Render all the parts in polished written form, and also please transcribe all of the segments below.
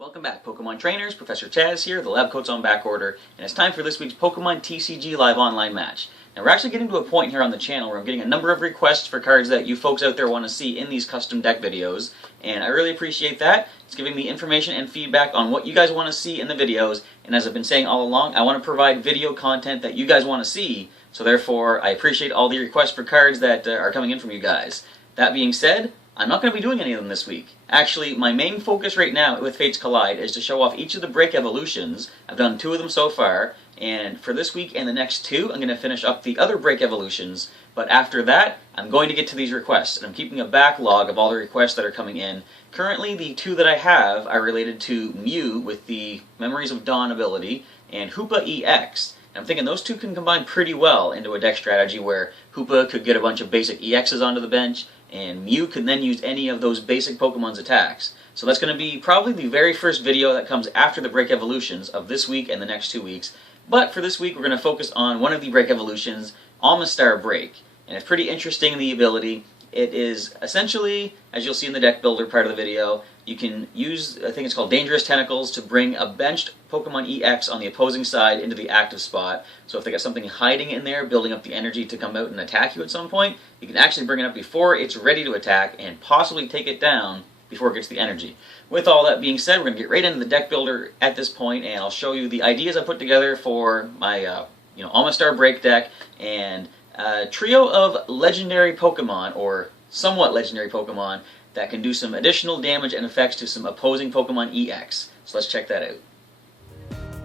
Welcome back, Pokemon trainers. Professor Chaz here, the lab coat's on back order, and it's time for this week's Pokemon TCG live online match. Now we're actually getting to a point here on the channel where I'm getting a number of requests for cards that you folks out there want to see in these custom deck videos, and I really appreciate that. It's giving me information and feedback on what you guys want to see in the videos, and as I've been saying all along, I want to provide video content that you guys want to see, so therefore I appreciate all the requests for cards that are coming in from you guys. That being said, I'm not going to be doing any of them this week. Actually, my main focus right now with Fates Collide is to show off each of the break evolutions. I've done 2 of them so far, and for this week and the next 2, I'm going to finish up the other break evolutions, but after that, I'm going to get to these requests, and I'm keeping a backlog of all the requests that are coming in. Currently, the 2 that I have are related to Mew with the Memories of Dawn ability, and Hoopa-EX. I'm thinking those 2 can combine pretty well into a deck strategy where Hoopa could get a bunch of basic EXs onto the bench, and Mew can then use any of those basic Pokemon's attacks. So that's going to be probably the very first video that comes after the break evolutions of this week and the next 2 weeks. But for this week we're going to focus on one of the break evolutions, Omastar BREAK. And it's pretty interesting, the ability. It is essentially, as you'll see in the deck builder part of the video, you can use, I think it's called Dangerous Tentacles, to bring a benched Pokemon-EX on the opposing side into the active spot. So if they got something hiding in there, building up the energy to come out and attack you at some point, you can actually bring it up before it's ready to attack and possibly take it down before it gets the energy. With all that being said, we're going to get right into the deck builder at this point, and I'll show you the ideas I put together for my Omastar BREAK deck, and a trio of legendary Pokemon, or somewhat legendary Pokemon, that can do some additional damage and effects to some opposing Pokemon-EX. So let's check that out.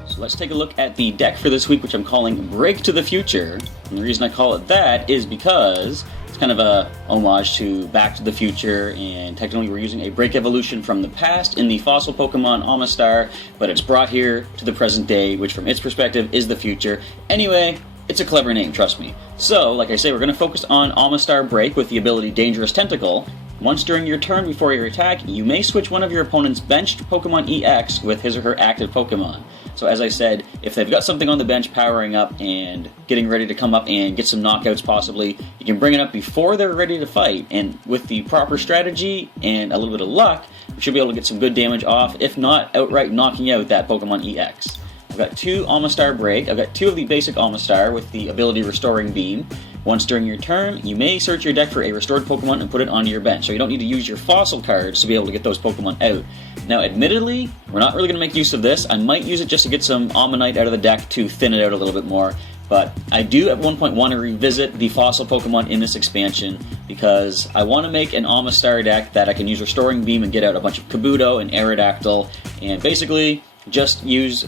So let's take a look at the deck for this week, which I'm calling Break to the Future. And the reason I call it that is because it's kind of a homage to Back to the Future, and technically we're using a break evolution from the past in the fossil Pokemon Omastar, but it's brought here to the present day, which from its perspective is the future. Anyway, it's a clever name, trust me. So, like I say, we're going to focus on Omastar BREAK with the ability Dangerous Tentacle. Once during your turn before your attack, you may switch one of your opponent's benched Pokemon-EX with his or her active Pokemon. So as I said, if they've got something on the bench powering up and getting ready to come up and get some knockouts possibly, you can bring it up before they're ready to fight, and with the proper strategy and a little bit of luck, you should be able to get some good damage off, if not outright knocking out that Pokemon-EX. I've got 2 Omastar BREAK. I've got 2 of the basic Omastar with the ability Restoring Beam. Once during your turn, you may search your deck for a restored Pokemon and put it onto your bench, so you don't need to use your fossil cards to be able to get those Pokemon out. Now, admittedly, we're not really going to make use of this. I might use it just to get some Ammonite out of the deck to thin it out a little bit more, but I do at one point want to revisit the fossil Pokemon in this expansion because I want to make an Omastar deck that I can use Restoring Beam and get out a bunch of Kabuto and Aerodactyl, and basically just use,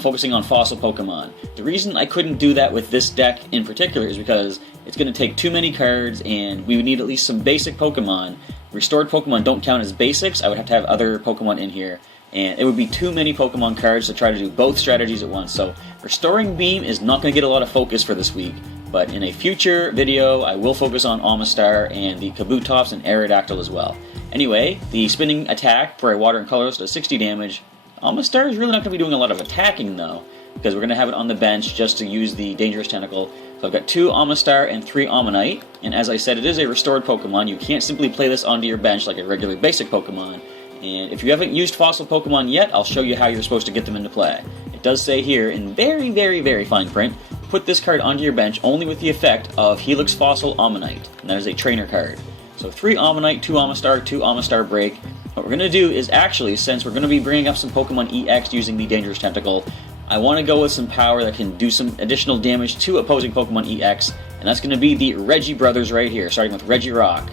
focusing on fossil Pokemon. The reason I couldn't do that with this deck in particular is because it's going to take too many cards, and we would need at least some basic Pokemon. Restored Pokemon don't count as basics. I would have to have other Pokemon in here, and it would be too many Pokemon cards to try to do both strategies at once. So Restoring Beam is not going to get a lot of focus for this week, but in a future video I will focus on Omastar and the Kabutops and Aerodactyl as well. Anyway, the spinning attack for a Water and Colorless does 60 damage. Omastar is really not going to be doing a lot of attacking though, because we're going to have it on the bench just to use the Dangerous Tentacle. So I've got 2 Omastar and 3 Ammonite, and as I said, it is a restored Pokemon. You can't simply play this onto your bench like a regular basic Pokemon, and if you haven't used fossil Pokemon yet, I'll show you how you're supposed to get them into play. It does say here in very, very, very fine print, put this card onto your bench only with the effect of Helix Fossil Ammonite, and that is a trainer card. So 3 Ammonite, 2 Omastar, 2 Omastar BREAK. What we're going to do is actually, since we're going to be bringing up some Pokemon-EX using the Dangerous Tentacle, I want to go with some power that can do some additional damage to opposing Pokemon-EX, and that's going to be the Regi Brothers right here, starting with Regirock.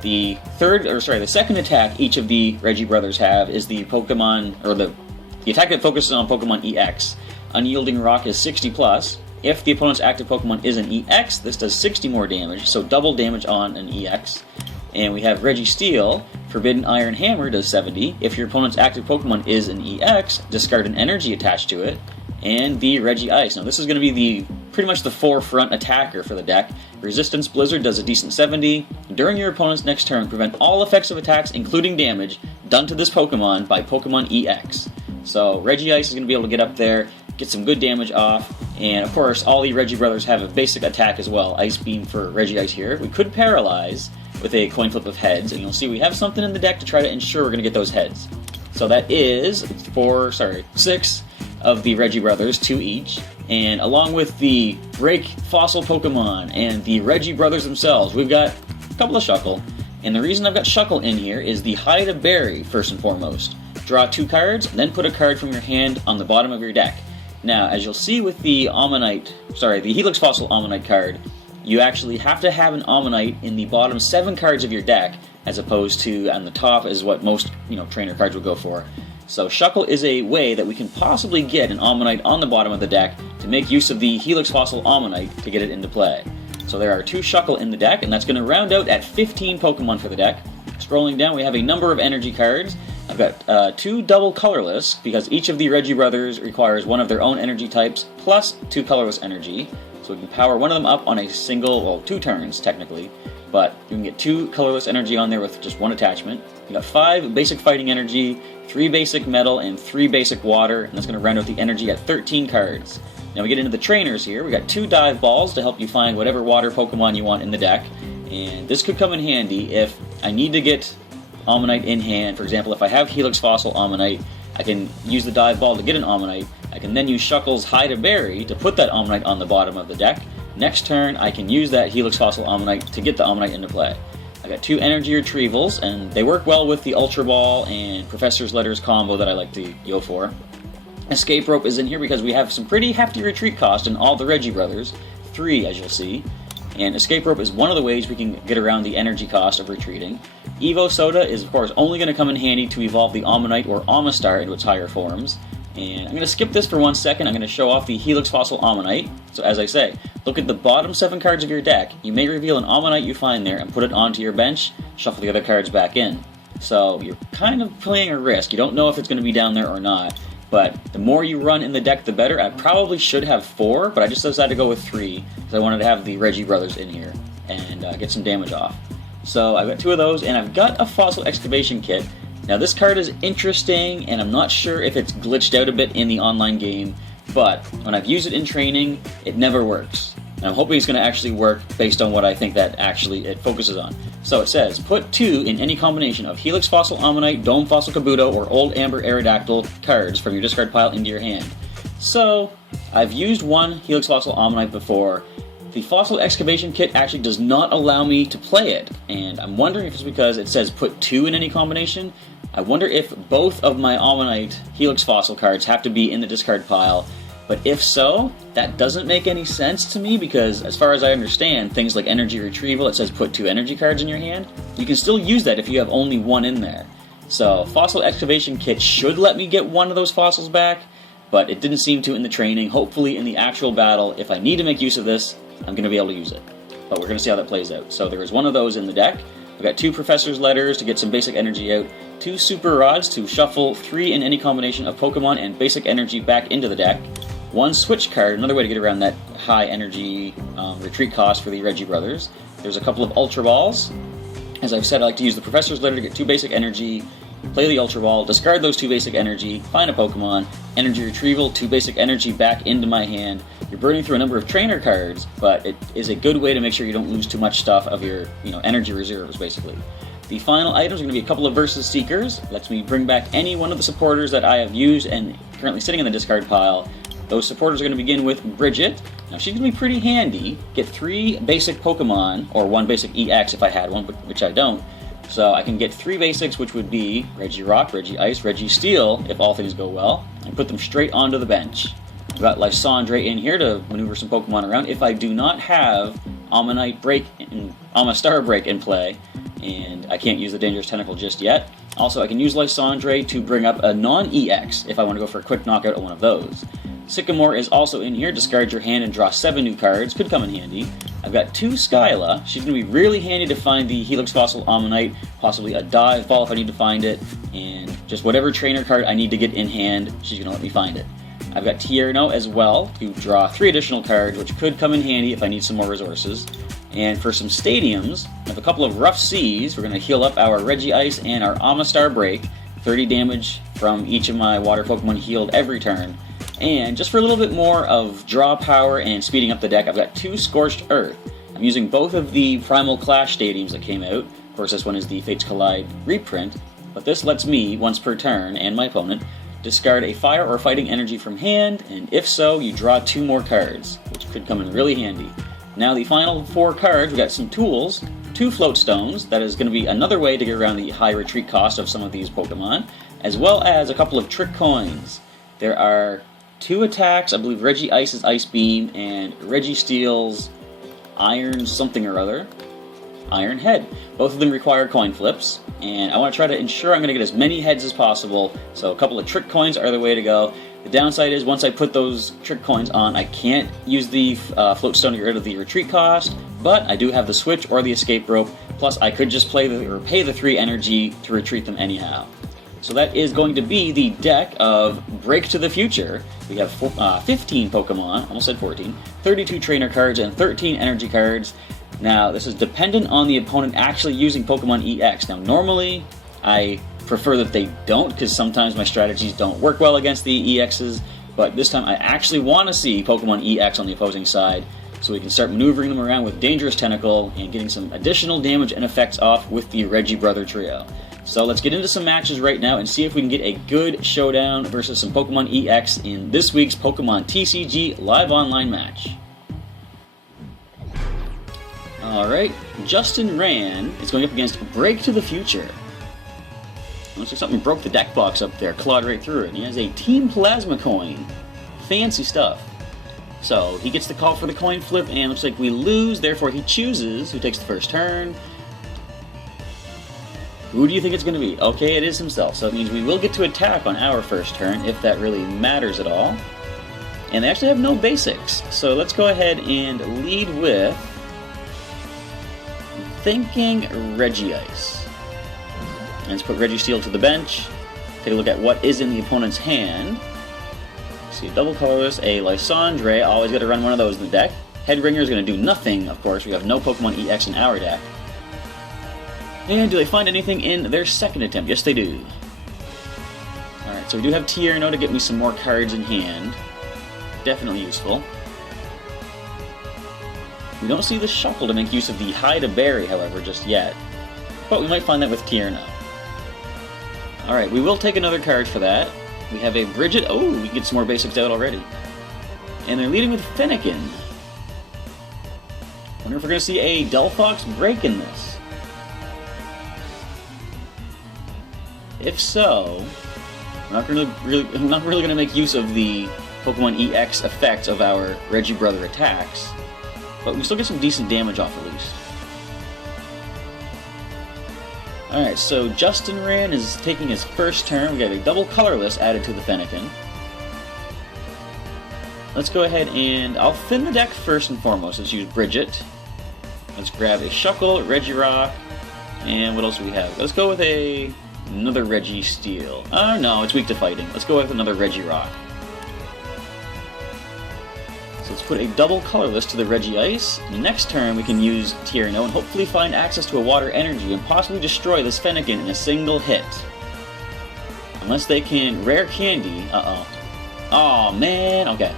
The second attack each of the Regi Brothers have is the attack that focuses on Pokemon-EX. Unyielding Rock is 60 plus. If the opponent's active Pokemon is an EX, this does 60 more damage, so double damage on an EX. And we have Registeel. Forbidden Iron Hammer does 70. If your opponent's active Pokemon is an EX, discard an energy attached to it. And the Regi-Ice. Now this is going to be pretty much the forefront attacker for the deck. Resistance Blizzard does a decent 70. During your opponent's next turn, prevent all effects of attacks, including damage, done to this Pokemon by Pokemon-EX. So Regi-Ice is going to be able to get up there, get some good damage off, and of course all the Regi Brothers have a basic attack as well. Ice Beam for Regi-Ice here. We could Paralyze with a coin flip of heads, and you'll see we have something in the deck to try to ensure we're going to get those heads. So that is 6 of the Regi Brothers, 2 each. And along with the Break Fossil Pokemon and the Regi Brothers themselves, we've got a couple of Shuckle. And the reason I've got Shuckle in here is the Hide a Berry, first and foremost. Draw 2 cards, then put a card from your hand on the bottom of your deck. Now, as you'll see with the the Helix Fossil Ammonite card, you actually have to have an Ammonite in the bottom 7 cards of your deck, as opposed to on the top is what most trainer cards would go for. So Shuckle is a way that we can possibly get an Ammonite on the bottom of the deck to make use of the Helix Fossil Ammonite to get it into play. So there are 2 Shuckle in the deck, and that's going to round out at 15 Pokemon for the deck. Scrolling down, we have a number of energy cards. I've got 2 double colorless, because each of the Regi Brothers requires one of their own energy types, plus 2 colorless energy. So we can power one of them up on a single, well, 2 turns, technically. But you can get 2 colorless energy on there with just 1 attachment. You got 5 basic fighting energy, 3 basic metal, and 3 basic water, and that's going to round out the energy at 13 cards. Now we get into the trainers here. We got 2 dive balls to help you find whatever water Pokemon you want in the deck. And this could come in handy if I need to get Ammonite in hand. For example, if I have Helix Fossil Ammonite, I can use the dive ball to get an Ammonite. I can then use Shuckle's Hide a Berry to put that Ammonite on the bottom of the deck. Next turn, I can use that Helix Fossil Ammonite to get the Ammonite into play. I got 2 energy retrievals, and they work well with the Ultra Ball and Professor's Letters combo that I like to go for. Escape Rope is in here because we have some pretty hefty retreat cost in all the Regi Brothers, 3 as you'll see. And Escape Rope is one of the ways we can get around the energy cost of retreating. Evo Soda is of course only going to come in handy to evolve the Ammonite or Omastar into its higher forms. And I'm going to skip this for 1 second. I'm going to show off the Helix Fossil Ammonite. So as I say, look at the bottom 7 cards of your deck. You may reveal an Ammonite you find there and put it onto your bench, shuffle the other cards back in. So you're kind of playing a risk. You don't know if it's going to be down there or not. But the more you run in the deck, the better. I probably should have 4, but I just decided to go with 3 because I wanted to have the Regi Brothers in here and get some damage off. So I've got 2 of those, and I've got a Fossil Excavation Kit. Now this card is interesting, and I'm not sure if it's glitched out a bit in the online game, but when I've used it in training, it never works. And I'm hoping it's going to actually work based on what I think that actually it focuses on. So it says, put 2 in any combination of Helix Fossil Ammonite, Dome Fossil Kabuto, or Old Amber Aerodactyl cards from your discard pile into your hand. So, I've used 1 Helix Fossil Ammonite before. The Fossil Excavation Kit actually does not allow me to play it, and I'm wondering if it's because it says put 2 in any combination. I wonder if both of my Ammonite Helix Fossil cards have to be in the discard pile. But if so, that doesn't make any sense to me because, as far as I understand, things like energy retrieval, it says put 2 energy cards in your hand. You can still use that if you have only 1 in there. So, Fossil Excavation Kit should let me get 1 of those fossils back, but it didn't seem to in the training. Hopefully in the actual battle, if I need to make use of this, I'm going to be able to use it. But we're going to see how that plays out. So there is 1 of those in the deck. I've got 2 Professor's Letters to get some basic energy out, 2 Super Rods to shuffle 3 in any combination of Pokemon and basic energy back into the deck, 1 Switch card, another way to get around that high energy retreat cost for the Regi Brothers. There's a couple of Ultra Balls. As I've said, I like to use the Professor's Letter to get 2 basic energy, play the Ultra Ball, discard those 2 basic energy, find a Pokemon, energy retrieval, 2 basic energy back into my hand. You're burning through a number of trainer cards, but it is a good way to make sure you don't lose too much stuff of your energy reserves, basically. The final items are going to be a couple of Versus Seekers. Lets me bring back any one of the supporters that I have used and currently sitting in the discard pile. Those supporters are going to begin with Bridget. Now she's going to be pretty handy. Get 3 basic Pokemon, or 1 basic EX if I had one, which I don't. So I can get 3 basics, which would be Regirock, Regi-Ice, Registeel, if all things go well, and put them straight onto the bench. I've got Lysandre in here to maneuver some Pokemon around if I do not have Ammonite Break and Omastar Break in play, and I can't use the Dangerous Tentacle just yet. Also, I can use Lysandre to bring up a non-EX if I want to go for a quick knockout on one of those. Sycamore is also in here. Discard your hand and draw 7 new cards. Could come in handy. I've got 2 Skyla. She's going to be really handy to find the Helix Fossil Ammonite, possibly a Dive Ball if I need to find it, and just whatever trainer card I need to get in hand, she's going to let me find it. I've got Tierno as well to draw 3 additional cards, which could come in handy if I need some more resources. And for some stadiums, I have a couple of Rough Seas. We're going to heal up our Regi-Ice and our Omastar Break. 30 damage from each of my water Pokemon healed every turn. And just for a little bit more of draw power and speeding up the deck, I've got 2 Scorched Earth. I'm using both of the Primal Clash stadiums that came out. Of course, this one is the Fates Collide reprint. but this lets me, once per turn, and my opponent, discard a fire or fighting energy from hand, and if so, you draw 2 more cards, which could come in really handy. Now the final 4 cards, we got some tools, 2 float stones, that is going to be another way to get around the high retreat cost of some of these Pokemon, as well as a couple of trick coins. There are 2 attacks, I believe Regi Ice's Ice Beam, and Regi Steel's Iron something or other. Iron Head. Both of them require coin flips, and I want to try to ensure I'm going to get as many heads as possible, so a couple of trick coins are the way to go. The downside is once I put those trick coins on, I can't use the float stone to get rid of the retreat cost, but I do have the switch or the escape rope, plus I could just pay the 3 energy to retreat them anyhow. So that is going to be the deck of Break to the Future. We have 15 Pokemon, almost said 14, 32 trainer cards, and 13 energy cards. Now, this is dependent on the opponent actually using Pokemon EX. Now, normally, I prefer that they don't, because sometimes my strategies don't work well against the EXs, but this time I actually want to see Pokemon EX on the opposing side, so we can start maneuvering them around with Dangerous Tentacle and getting some additional damage and effects off with the Regi Brother trio. So let's get into some matches right now and see if we can get a good showdown versus some Pokemon EX in this week's Pokemon TCG live online match. Alright, Justin Ran is going up against Break to the Future. Looks like something broke the deck box up there, clawed right through it. And he has a Team Plasma coin. Fancy stuff. So, he gets the call for the coin flip, and looks like we lose, therefore he chooses who takes the first turn. Who do you think it's going to be? Okay, it is himself, so it means we will get to attack on our first turn, if that really matters at all. And they actually have no basics, so let's go ahead and lead with... thinking Regi Ice. And let's put Regi Steel to the bench. Take a look at what is in the opponent's hand. See, double colorless, a Lysandre. Always got to run one of those in the deck. Headringer is going to do nothing, of course. We have no Pokemon EX in our deck. And do they find anything in their second attempt? Yes, they do. Alright, so we do have Tierno to get me some more cards in hand. Definitely useful. We don't see the Shuffle to make use of the Hide a Berry, however, just yet. But we might find that with Tierno. Alright, we will take another card for that. We have a Bridget. Oh, we can get some more basics out already. And they're leading with Finnegan. Wonder if we're going to see a Delphox break in this. If so, we're not really going to make use of the Pokemon EX effects of our Regi Brother attacks. But we still get some decent damage off at least. Alright, so Justin Ran is taking his first turn. We got a double colorless added to the Fennekin. Let's go ahead and I'll thin the deck first and foremost. Let's use Bridget. Let's grab a Shuckle, Regirock, and what else do we have? Let's go with another Regi Steel. Oh no, it's weak to fighting. Let's go with another Regirock. So let's put a double colorless to the Regi Ice. Next turn we can use Tierno and hopefully find access to a water energy and possibly destroy this Fennekin in a single hit. Unless they can rare candy. Oh man, okay.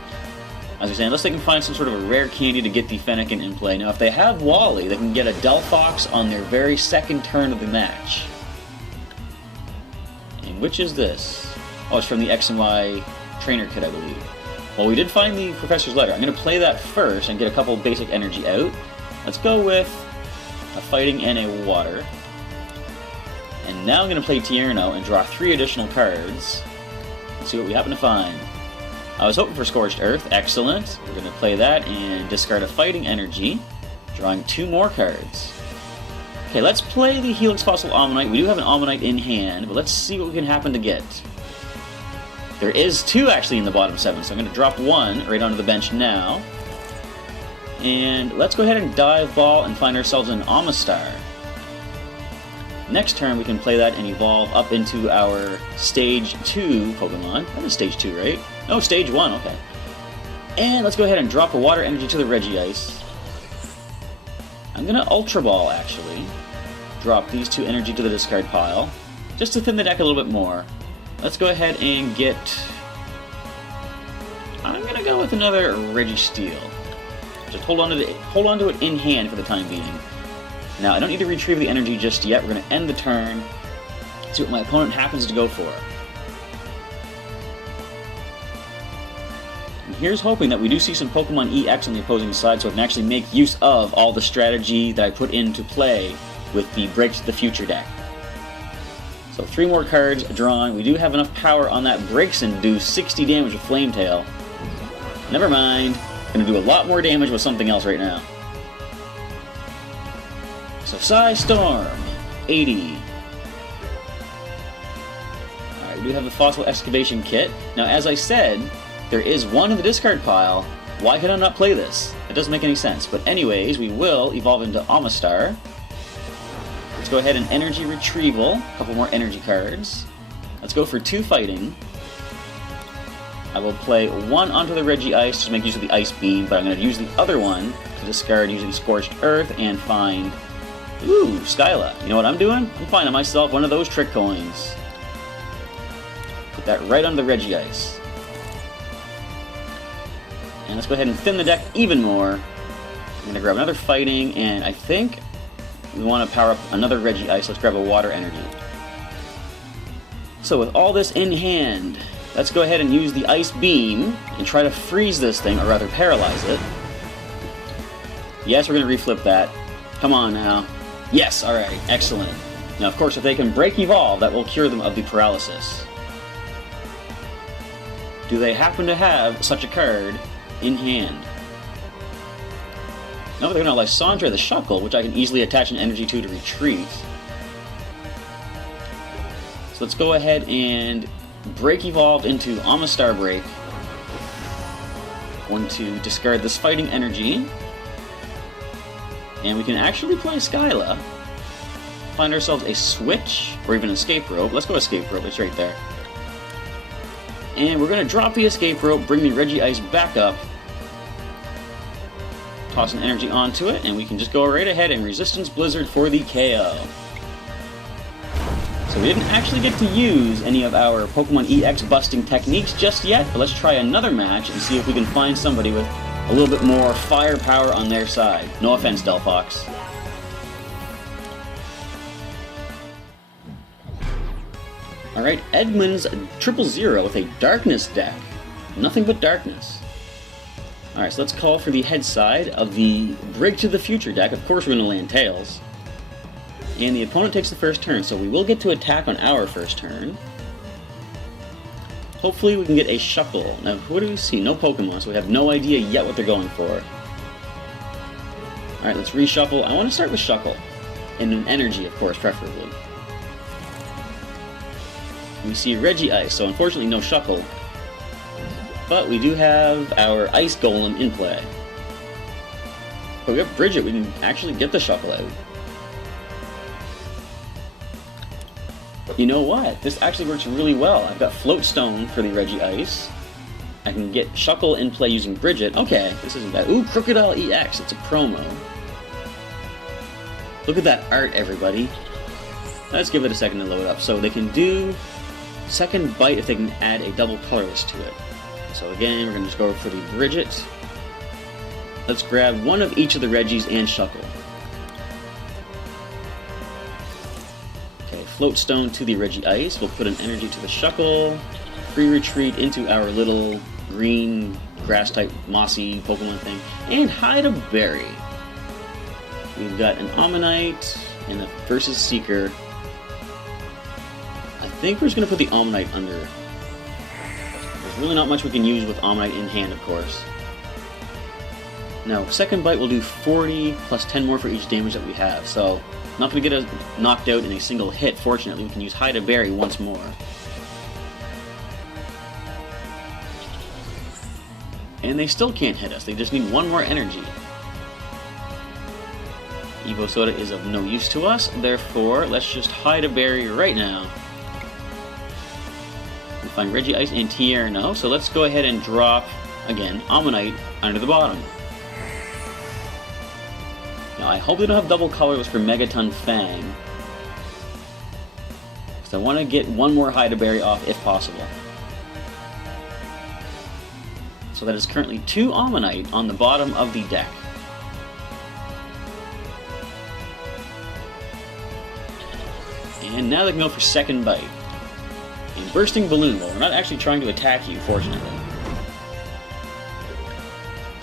As I was saying, unless they can find some sort of a rare candy to get the Fennekin in play. Now if they have Wally, they can get a Delphox on their very second turn of the match. And which is this? Oh, it's from the X and Y trainer kit, I believe. Well, we did find the Professor's Letter. I'm going to play that first and get a couple of basic energy out. Let's go with a Fighting and a Water. And now I'm going to play Tierno and draw 3 additional cards. Let's see what we happen to find. I was hoping for Scorched Earth. Excellent. We're going to play that and discard a Fighting Energy, drawing 2 more cards. Okay, let's play the Helix Fossil Omanyte. We do have an Omanyte in hand, but let's see what we can happen to get. There is 2 actually in the bottom 7, so I'm going to drop 1 right onto the bench now. And let's go ahead and Dive Ball and find ourselves an Omastar. Next turn we can play that and evolve up into our Stage 2 Pokemon. That is Stage 2, right? No, Stage 1, okay. And let's go ahead and drop a Water Energy to the Regi Ice. I'm going to Ultra Ball, actually. Drop these 2 energy to the discard pile, just to thin the deck a little bit more. Let's go ahead and get... I'm going to go with another Regi Steel. Just hold on to it in hand for the time being. Now, I don't need to retrieve the energy just yet. We're going to end the turn, Let's see what my opponent happens to go for. And here's hoping that we do see some Pokemon EX on the opposing side so I can actually make use of all the strategy that I put into play with the Break the Future deck. So 3 more cards drawn. We do have enough power on that Breakson to do 60 damage with Flame Tail. Never mind. Gonna do a lot more damage with something else right now. So Psystorm, 80. Alright, we do have the Fossil Excavation Kit. Now, as I said, there is one in the discard pile. Why could I not play this? It doesn't make any sense. But anyways, we will evolve into Omastar. Let's go ahead and Energy Retrieval. A couple more energy cards. Let's go for 2 fighting. I will play 1 onto the Regi Ice to make use of the Ice Beam, but I'm going to use the other one to discard using Scorched Earth and find... Ooh, Skyla. You know what I'm doing? I'm finding myself one of those trick coins. Put that right on the Regi Ice. And let's go ahead and thin the deck even more. I'm going to grab another fighting, and I think we want to power up another Regi Ice. Let's grab a Water Energy. So with all this in hand, let's go ahead and use the Ice Beam and try to freeze this thing, or rather paralyze it. Yes, we're going to reflip that. Come on now. Yes, alright, excellent. Now, of course, if they can Break Evolve, that will cure them of the paralysis. Do they happen to have such a card in hand? No, they're going to Lysandre the Shuckle, which I can easily attach an energy to retreat. So let's go ahead and Break Evolve into Omastar Break. Going to discard this fighting energy. And we can actually play Skyla. Find ourselves a Switch, or even Escape Rope. Let's go Escape Rope, it's right there. And we're going to drop the Escape Rope, bring the Regi Ice back up. Toss an energy onto it, and we can just go right ahead and Resistance Blizzard for the KO. So we didn't actually get to use any of our Pokemon EX busting techniques just yet, but let's try another match and see if we can find somebody with a little bit more firepower on their side. No offense, Delphox. Alright, Edmund's 000 with a Darkness deck. Nothing but darkness. Alright, so let's call for the head side of the Break to the Future deck. Of course we're going to land Tails. And the opponent takes the first turn, so we will get to attack on our first turn. Hopefully we can get a Shuckle. Now, what do we see? No Pokemon, so we have no idea yet what they're going for. Alright, let's reshuffle. I want to start with Shuckle. And an energy, of course, preferably. We see Regi Ice, so unfortunately no Shuckle. But we do have our Ice Golem in play. But we have Bridget, we can actually get the Shuckle out. You know what? This actually works really well. I've got Float Stone for the Regi Ice. I can get Shuckle in play using Bridget. Okay, this isn't bad. Ooh, Krookodile-EX. It's a promo. Look at that art, everybody. Let's give it a second to load up. So they can do Second Bite if they can add a double colorless to it. So again, we're going to just go for the Bridget. Let's grab one of each of the Regis and Shuckle. Float Stone to the Regi Ice. We'll put an energy to the Shuckle. Free retreat into our little green grass-type mossy Pokemon thing. And hide a berry. We've got an Ammonite and a versus Seeker. I think we're just going to put the Ammonite under. There's really not much we can use with Ammonite in hand, of course. Now, Second Bite will do 40 plus 10 more for each damage that we have. So, not going to get us knocked out in a single hit. Fortunately, we can use Hide a Berry once more. And they still can't hit us. They just need one more energy. Evo Soda is of no use to us. Therefore, let's just Hide a Berry right now. We find Regi Ice and Tierno. So let's go ahead and drop, again, Ammonite under the bottom. Now, I hope they don't have double colorless for Megaton Fang. Because I want to get one more Hide a Berry off if possible. So that is currently 2 Ammonite on the bottom of the deck. And now they can go for second bite. And Bursting Balloon. Well, we're not actually trying to attack you, fortunately.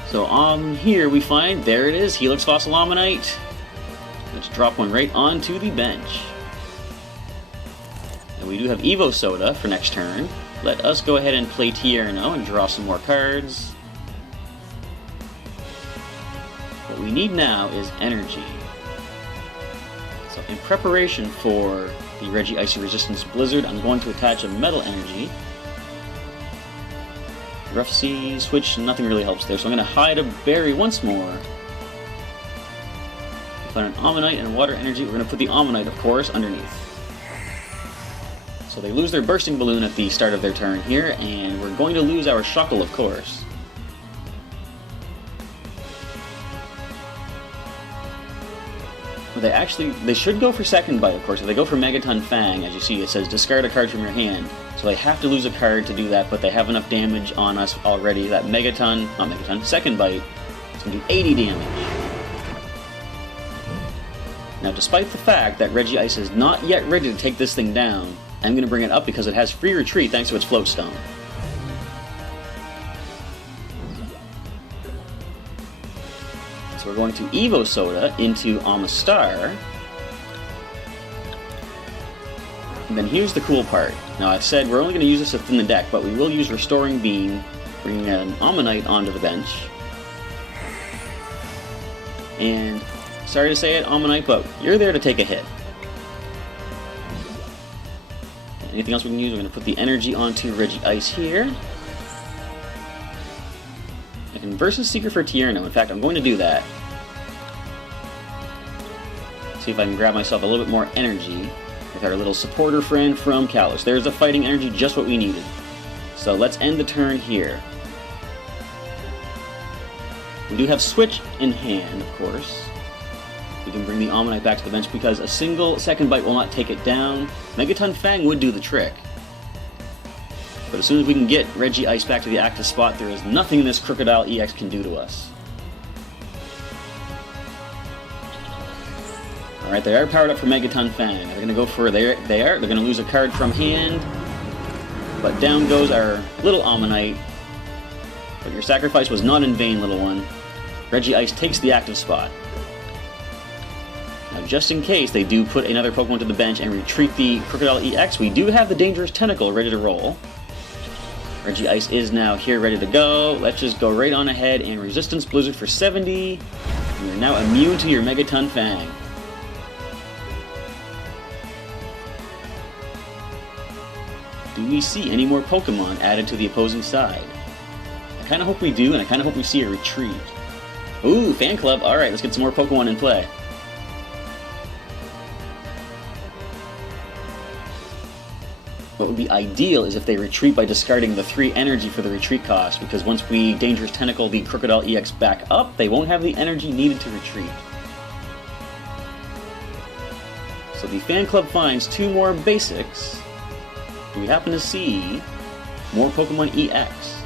So on here we find, there it is, Helix Fossil Ammonite. Let's drop one right onto the bench. And we do have Evo Soda for next turn. Let us go ahead and play Tierno and draw some more cards. What we need now is energy. So in preparation for the Regi Icy Resistance Blizzard, I'm going to attach a Metal Energy. Rough Sea, Switch, nothing really helps there, so I'm going to hide a Berry once more. Put an Ammonite and Water Energy. We're going to put the Ammonite, of course, underneath. So they lose their Bursting Balloon at the start of their turn here, and we're going to lose our Shuckle, of course. They should go for second bite, of course. If they go for Megaton Fang, as you see, it says discard a card from your hand. So they have to lose a card to do that, but they have enough damage on us already. That second bite, it's going to do 80 damage. Now, despite the fact that Regi Ice is not yet ready to take this thing down, I'm going to bring it up because it has free retreat thanks to its Float Stone. So we're going to Evo Soda into Omastar. And then here's the cool part. Now I've said we're only going to use this within the deck, but we will use Restoring Beam, bringing an Ammonite onto the bench. And sorry to say it, Ammonite, but you're there to take a hit. Anything else we can use? We're going to put the energy onto Regi Ice here. I can Versus Seeker for Tierno. In fact, I'm going to do that. See if I can grab myself a little bit more energy with our little supporter friend from Kalos. There's the fighting energy, just what we needed. So let's end the turn here. We do have Switch in hand, of course. We can bring the Ammonite back to the bench because a single second bite will not take it down. Megaton Fang would do the trick. But as soon as we can get Regi Ice back to the active spot, there is nothing this Krookodile-EX can do to us. Alright, they are powered up for Megaton Fang. They're going to go for... They're going to lose a card from hand. But down goes our little Ammonite. But your sacrifice was not in vain, little one. Regi Ice takes the active spot. Now, just in case they do put another Pokemon to the bench and retreat the Krookodile-EX, we do have the Dangerous Tentacle ready to roll. Regi Ice is now here ready to go. Let's just go right on ahead and Resistance Blizzard for 70. And you're now immune to your Megaton Fang. Do we see any more Pokemon added to the opposing side? I kind of hope we do, and I kind of hope we see a retreat. Ooh, Fan Club. Alright, let's get some more Pokemon in play. What would be ideal is if they retreat by discarding the 3 energy for the retreat cost, because once we Dangerous Tentacle the Krookodile-EX back up, they won't have the energy needed to retreat. So the Fan Club finds 2 more basics. We happen to see more Pokemon EX.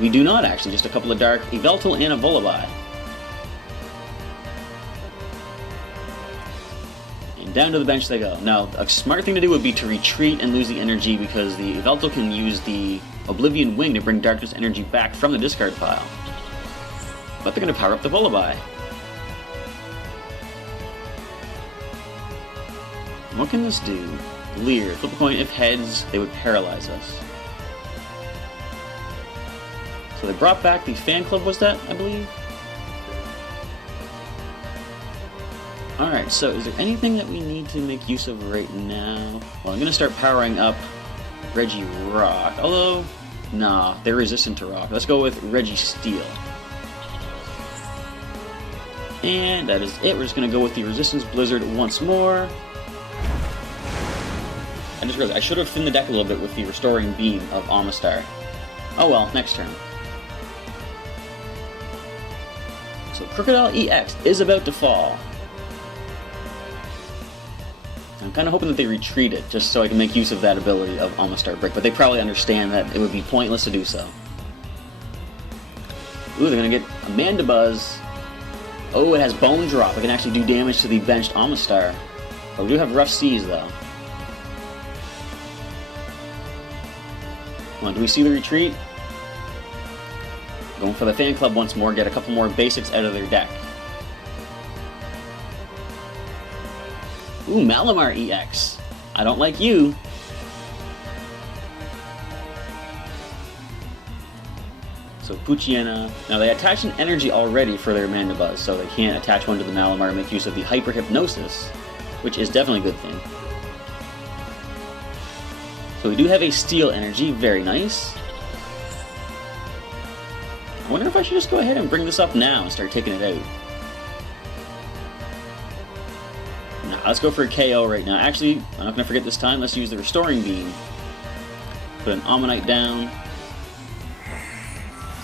We do not actually, just a couple of Dark, Yveltal and a Vullaby. And down to the bench they go. Now, a smart thing to do would be to retreat and lose the energy because the Yveltal can use the Oblivion Wing to bring Darkness energy back from the discard pile. But they're going to power up the Vullaby. What can this do? Leer. Flip a coin. If heads, they would paralyze us. So they brought back the Fan Club, was that, I believe? Alright, so is there anything that we need to make use of right now? Well, I'm going to start powering up Regirock. Although, nah, they're resistant to rock. Let's go with Registeel. And that is it. We're just going to go with the Resistance Blizzard once more. I just realized I should have thinned the deck a little bit with the Restoring Beam of Omastar. Oh well, next turn. So Krookodile-EX is about to fall. I'm kind of hoping that they retreat it, just so I can make use of that ability of Omastar BREAK, but they probably understand that it would be pointless to do so. Ooh, they're going to get Amanda Buzz. Oh, it has Bone Drop. It can actually do damage to the benched Omastar. But we do have Rough Seas, though. Come on, do we see the retreat? Going for the fan club once more, get a couple more basics out of their deck. Ooh, Malamar-EX. I don't like you. So Poochyena. Now they attach an energy already for their Mandibuzz, so they can't attach one to the Malamar and make use of the Hyper Hypnosis, which is definitely a good thing. So we do have a Steel Energy, very nice. I wonder if I should just go ahead and bring this up now and start taking it out. Nah, let's go for a KO right now. Actually, I'm not going to forget this time. Let's use the Restoring Beam. Put an Ammonite down.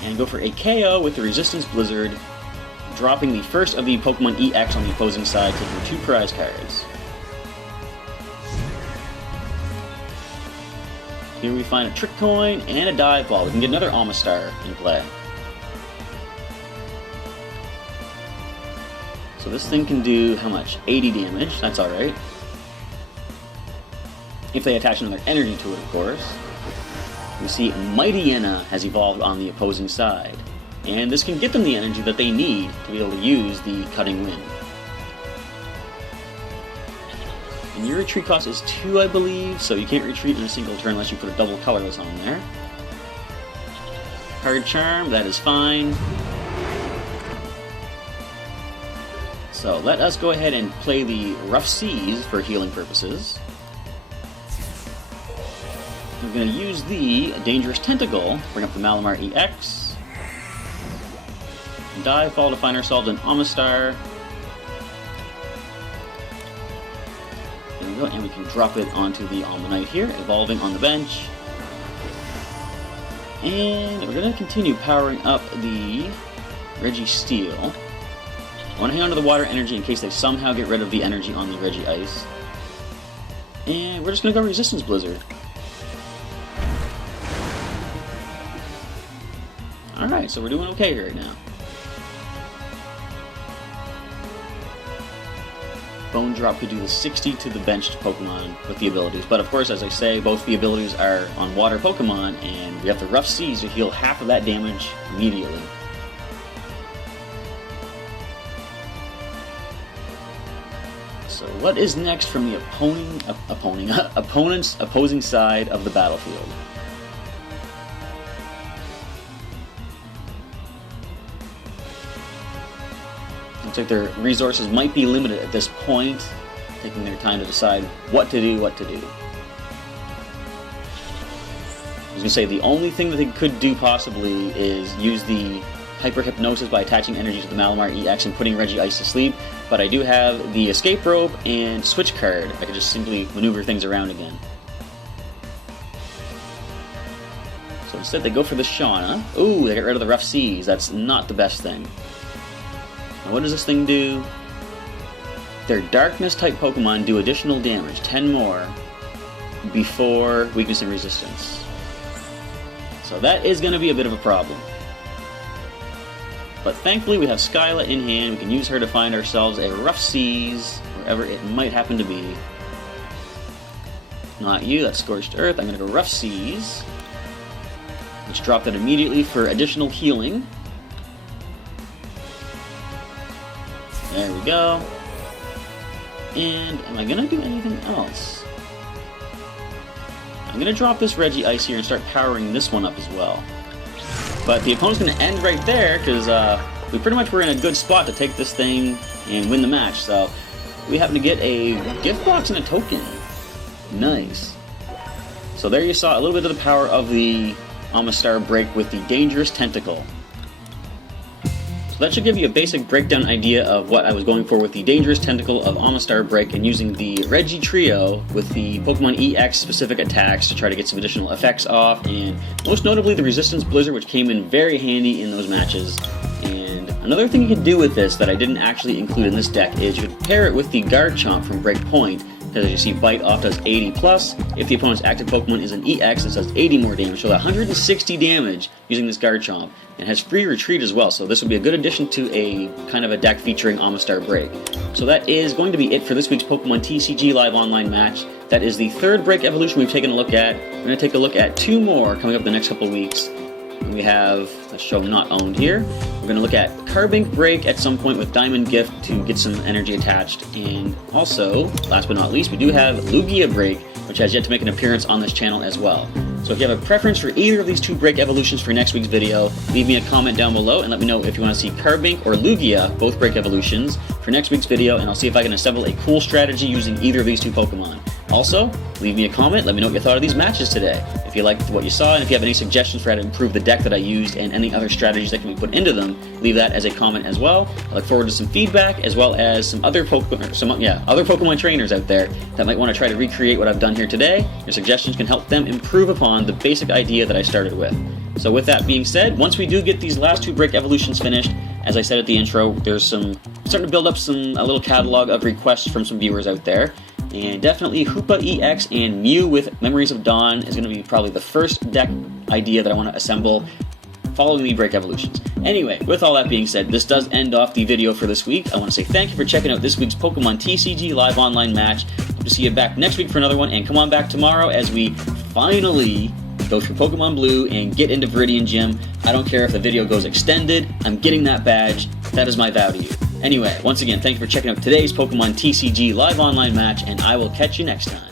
And go for a KO with the Resistance Blizzard, dropping the first of the Pokemon-EX on the opposing side, taking 2 prize cards. Here we find a Trick Coin and a Dive Ball. We can get another Omastar in play. So this thing can do, how much? 80 damage, that's alright. If they attach another energy to it, of course. We see Mightyena has evolved on the opposing side. And this can get them the energy that they need to be able to use the Cutting Wind. And your retreat cost is 2, I believe, so you can't retreat in a single turn unless you put a double colorless on there. Hard Charm, that is fine. So let us go ahead and play the Rough Seas for healing purposes. We're going to use the Dangerous Tentacle, bring up the Malamar-EX. Dive Ball to find ourselves an Omastar. There we go, and we can drop it onto the Ammonite here, evolving on the bench. And we're going to continue powering up the Regi Steel. I want to hang on to the Water Energy in case they somehow get rid of the energy on the Regi Ice. And we're just going to go Resistance Blizzard. Alright, so we're doing okay right now. Bone Drop could do the 60 to the benched Pokemon with the abilities, but of course, as I say, both the abilities are on water Pokemon, and we have the Rough Seas to heal half of that damage immediately. So what is next from the opponent's opposing side of the battlefield? Looks like their resources might be limited at this point, taking their time to decide what to do. I was going to say, the only thing that they could do possibly is use the Hyper Hypnosis by attaching energy to the Malamar-EX and putting Regi Ice to sleep, but I do have the Escape Rope and Switch card. I could just simply maneuver things around again. So instead they go for the Shauna. Ooh, they get rid of the Rough Seas. That's not the best thing. Now what does this thing do? Their Darkness type Pokemon do additional damage, 10 more, before Weakness and Resistance. So that is going to be a bit of a problem. But thankfully we have Skyla in hand. We can use her to find ourselves a Rough Seas, wherever it might happen to be. Not you, that's Scorched Earth. I'm going to go Rough Seas. Let's drop that immediately for additional healing. There we go. And am I going to do anything else? I'm going to drop this Regi Ice here and start powering this one up as well. But the opponent's going to end right there, because we pretty much were in a good spot to take this thing and win the match. So we happen to get a gift box and a token. Nice. So there you saw a little bit of the power of the Omastar Break with the Dangerous Tentacle. So that should give you a basic breakdown idea of what I was going for with the Dangerous Tentacle of Omastar Break and using the Regi Trio with the Pokemon-EX specific attacks to try to get some additional effects off, and most notably the Resistance Blizzard, which came in very handy in those matches. And another thing you can do with this that I didn't actually include in this deck is you could pair it with the Garchomp from Breakpoint because as you see, Bite off does 80 plus. If the opponent's active Pokemon is an EX, it does 80 more damage, so 160 damage using this Garchomp. It has free retreat as well, so this would be a good addition to a kind of a deck featuring Omastar BREAK. So that is going to be it for this week's Pokemon TCG Live Online match. That is the third break evolution we've taken a look at. We're going to take a look at 2 more coming up the next couple weeks. And we have a show not owned here. We're going to look at Carbink Break at some point with Diamond Gift to get some energy attached. And also, last but not least, we do have Lugia Break, which has yet to make an appearance on this channel as well. So if you have a preference for either of these 2 break evolutions for next week's video, leave me a comment down below and let me know if you want to see Carbink or Lugia, both break evolutions, for next week's video, and I'll see if I can assemble a cool strategy using either of these 2 Pokemon. Also, leave me a comment, let me know what you thought of these matches today. If you liked what you saw, and if you have any suggestions for how to improve the deck that I used and any other strategies that can be put into them, leave that as a comment as well. I look forward to some feedback, as well as some other Pokemon trainers out there that might want to try to recreate what I've done here today. Your suggestions can help them improve upon the basic idea that I started with. So with that being said, once we do get these last 2 break evolutions finished, as I said at the intro, there's starting to build up a little catalog of requests from some viewers out there. And definitely Hoopa-EX and Mew with Memories of Dawn is going to be probably the first deck idea that I want to assemble following the break evolutions. Anyway, with all that being said, this does end off the video for this week. I want to say thank you for checking out this week's Pokemon TCG Live Online match. Hope to see you back next week for another one, and come on back tomorrow as we finally go through Pokemon Blue and get into Viridian Gym. I don't care if the video goes extended, I'm getting that badge. That is my vow to you. Anyway, once again, thank you for checking out today's Pokemon TCG Live Online match, and I will catch you next time.